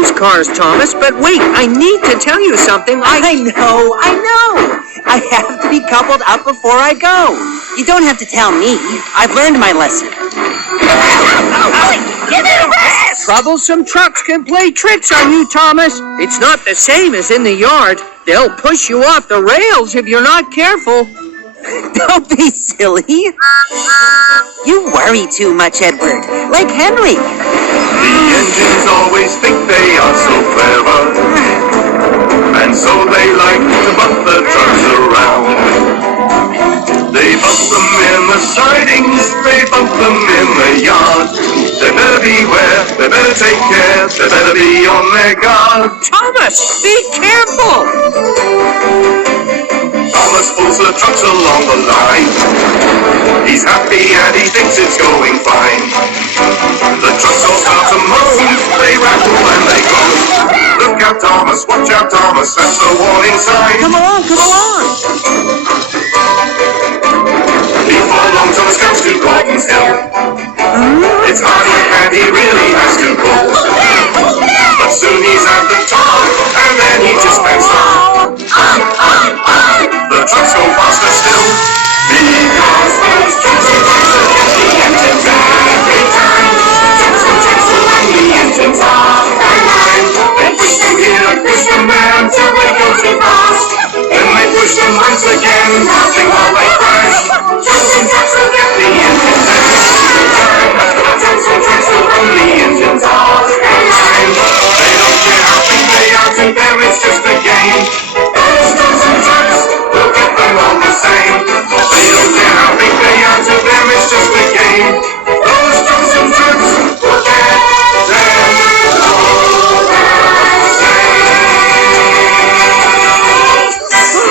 those cars, Thomas, but wait, I need to tell you something. I know. I have to be coupled up before I go. You don't have to tell me. I've learned my lesson. Give it a rest! Troublesome trucks can play tricks on you, Thomas. It's not the same as in the yard. They'll push you off the rails if you're not careful. Don't be silly. You worry too much, Edward. Like Henry. The engines always think they are so clever, and so they like to butt the trucks around. They bump them in the sidings, they bump them in the yard. They better beware, they better take care, they better be on their guard. Thomas, be careful! Thomas pulls the trucks along the line. He's happy and he thinks it's going fine. The trucks all start to moan, they rattle and they groan. Look out, Thomas, watch out, Thomas, that's the warning sign. Come along. Before long, Thomas comes to Gordon's Hill. It's hard work and he really has to pull.